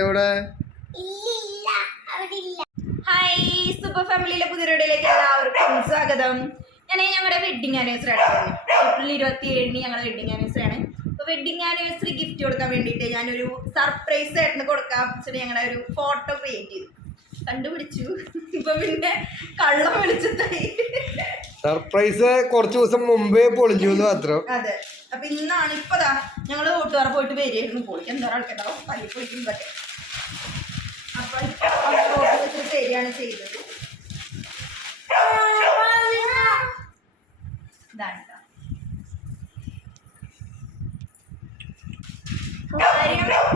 എവിടെ? Hi super ഫാമിലിയിലെ പുതിയ വീഡിയോയിലേക്ക് എല്ലാവർക്കും സ്വാഗതം. ഞാൻ ഞങ്ങളുടെ വെഡിങ് ആനിവേഴ്സറി ആണ്. ഏപ്രിൽ ഇരുപത്തി ഏഴിന് ഞങ്ങളുടെ വെഡിങ് ആനിവേഴ്സറി ആണ്. അപ്പോൾ വെഡിങ് ആനിവേഴ്സറി ഗിഫ്റ്റ് കൊടുക്കാൻ വേണ്ടിയിട്ട് ഞാനൊരു സർപ്രൈസ് ആയിട്ട് കൊടുക്കാം വെച്ചിട്ട് ഞങ്ങളുടെ ഒരു ഫോട്ടോ ക്രിയേറ്റ് ചെയ്തു. കണ്ടുപിടിച്ചു. ഇപ്പൊ പിന്നെ കള്ളം വിളിച്ചിട്ടായി. സർപ്രൈസ് കുറച്ച് ദിവസം മുമ്പേ പൊളിഞ്ഞു മാത്രം. അതെ. അപ്പൊ ഇന്നാണ് ഇപ്പതാ ഞങ്ങൾ കൂട്ടുകാർ പോയിട്ട് വരികയായിരുന്നു. പോയി എന്താ ആൾക്കാരാവും പള്ളി പോയിട്ടും ഇതൊക്കെ അപ്പൊ ഇപ്പൊ തരികയാണ് ചെയ്തത്. ഇതാണ്.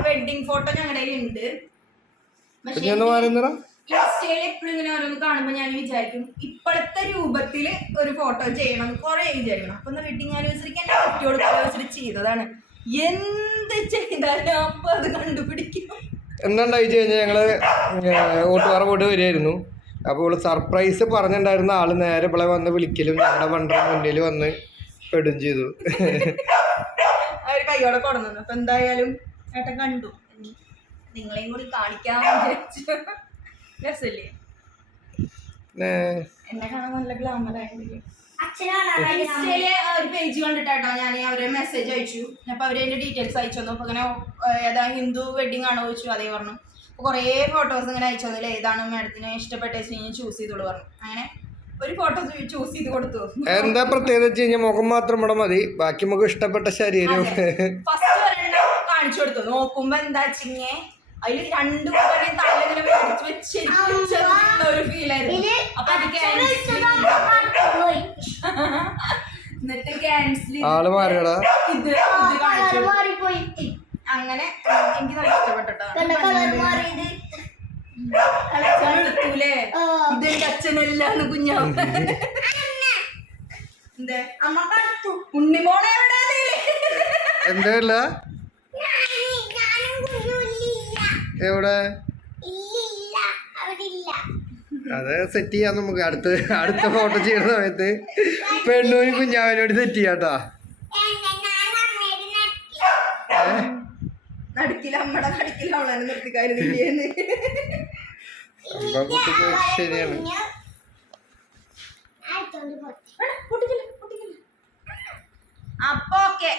വെഡിങ് ഫോട്ടോ ഞങ്ങളുടെ ഉണ്ട് പക്ഷേ ഇൻസ്റ്റയിൽ എപ്പോഴും കാണുമ്പോൾ ഞാൻ വിചാരിക്കും ഇപ്പോഴത്തെ രൂപത്തിൽ ഒരു ഫോട്ടോ ചെയ്യണം കുറെ വിചാരിക്കണം. അപ്പൊ ഒന്ന് വെഡിങ് ആനിവേഴ്സറിക്ക് എന്നെ കുട്ടിയോട് ആനിവേഴ്സറി ചെയ്തതാണ്. എന്ത് ചെയ്താലും അപ്പൊ അത് കണ്ടുപിടിക്കും. എന്താണ്ടായി കഴിഞ്ഞാൽ ഞങ്ങൾ ഓട്ടുപാറ പോയിട്ട് വരികയായിരുന്നു. അപ്പോൾ ഇവൾ സർപ്രൈസ് പറഞ്ഞിട്ടുണ്ടായിരുന്ന ആൾ നേരെ ഇവിടെ വന്ന് വിളിക്കലും ഞങ്ങളുടെ വണ്ടർ മുന്നിൽ വന്ന് പെടും ചെയ്തു. അവർ കൈയോടെ കൊണ്ടുവന്നു. അപ്പൊ എന്തായാലും ഏട്ടൻ കണ്ടു. നിങ്ങളെയും കൂടി കാണിക്കാൻ വിചാരിച്ചു. രസല്ലേ ഒരു പേജ് കണ്ടിട്ടാട്ടോ ഞാൻ അവരെ മെസ്സേജ് അയച്ചു. അപ്പൊ അവർ ഡീറ്റെയിൽസ് അയച്ചു തന്നു. അപ്പൊ ഇങ്ങനെ ഏതാ ഹിന്ദു വെഡിങ് ആണോ ചോദിച്ചു. അതേ പറഞ്ഞു. അപ്പൊ കുറേ ഫോട്ടോസ് ഇങ്ങനെ അയച്ചു തന്നില്ല ഏതാണ് മാഡത്തിന് ഇഷ്ടപ്പെട്ട ഞാൻ ചൂസ് ചെയ്തോളൂ പറഞ്ഞു. അങ്ങനെ ഒരു ഫോട്ടോ ചൂസ് ചെയ്ത് കൊടുത്തു. എന്താ പ്രത്യേകിച്ച് കഴിഞ്ഞാൽ മുഖം മാത്രം ഇവിടെ മതി. ബാക്കി നമുക്ക് ഇഷ്ടപ്പെട്ട ശരീരം കാണിച്ചു കൊടുത്തു. നോക്കുമ്പോ എന്താ ചിങ്ങേ? അതിൽ രണ്ടു തലങ്ങനെ വെച്ചിരിക്കുന്ന ഒരു ഫീൽ ആയിരുന്നു അപ്പൊ അത് ക്യാൻസൽ എന്നിട്ട് ക്യാൻസൽ ആൾ മാറിയടാ. ഇത്. അങ്ങനെ എനിക്ക് നല്ല ഇഷ്ടപ്പെട്ടോ എടുത്തൂലേ? ഇതെന്റെ അച്ഛനല്ലാന്ന് കുഞ്ഞാവ് എന്തേ? ഉണ്ണിമോളെ എവിടെ എന്താ ഇല്ല? എവിടെ? അത് സെറ്റ് ചെയ്യാം നമുക്ക്. അടുത്ത് അടുത്ത ഫോട്ടോ ചെയ്യുന്ന സമയത്ത് പെണ്ണൂരി കുഞ്ഞാവിനോട് സെറ്റ് ചെയ്യാട്ടാ കേട്ടോ കുട്ടിക്ക് ശരിയാണ്. അപ്പൊ ഓക്കെ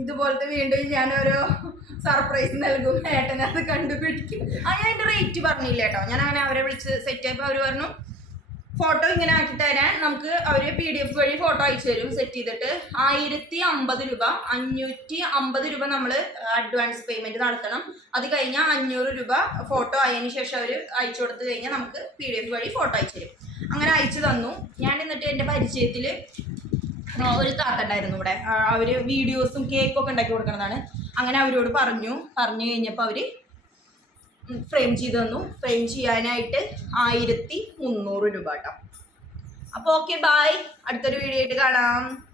ഇതുപോലത്തെ വീണ്ടും ഞാനൊരു സർപ്രൈസ് നൽകും. ഏട്ടനെ അത് കണ്ടുപിടിക്കും. ഞാൻ എന്റെ റേറ്റ് പറഞ്ഞില്ല കേട്ടോ. ഞാൻ അങ്ങനെ അവരെ വിളിച്ച് സെറ്റ് ആയപ്പോൾ അവർ പറഞ്ഞു ഫോട്ടോ ഇങ്ങനെ ആക്കി തരാൻ നമുക്ക് അവർ പി ഡി എഫ് വഴി ഫോട്ടോ അയച്ചു തരും സെറ്റ് ചെയ്തിട്ട്. ആയിരത്തി അമ്പത് രൂപ അഞ്ഞൂറ്റി അമ്പത് രൂപ നമ്മൾ അഡ്വാൻസ് പേയ്മെന്റ് നടത്തണം. അത് കഴിഞ്ഞാൽ അഞ്ഞൂറ് രൂപ ഫോട്ടോ ആയതിന് ശേഷം അവർ അയച്ചു കൊടുത്തു കഴിഞ്ഞാൽ നമുക്ക് പി ഡി എഫ് വഴി ഫോട്ടോ അയച്ചു തരും. അങ്ങനെ അയച്ചു തന്നു. ഞാൻ എന്നിട്ട് എന്റെ പരിചയത്തിൽ ഒരു താത്ത ഉണ്ടായിരുന്നു ഇവിടെ. അവർ വീഡിയോസും കേക്കും ഒക്കെ ഉണ്ടാക്കി കൊടുക്കണതാണ്. അങ്ങനെ അവരോട് പറഞ്ഞു. പറഞ്ഞു കഴിഞ്ഞപ്പോൾ അവർ ഫ്രെയിം ചെയ്ത് തന്നു. ഫ്രെയിം ചെയ്യാനായിട്ട് ആയിരത്തി മുന്നൂറ് രൂപ കേട്ടോ. അപ്പോൾ ഓക്കെ ബായ് അടുത്തൊരു വീഡിയോ ആയിട്ട് കാണാം.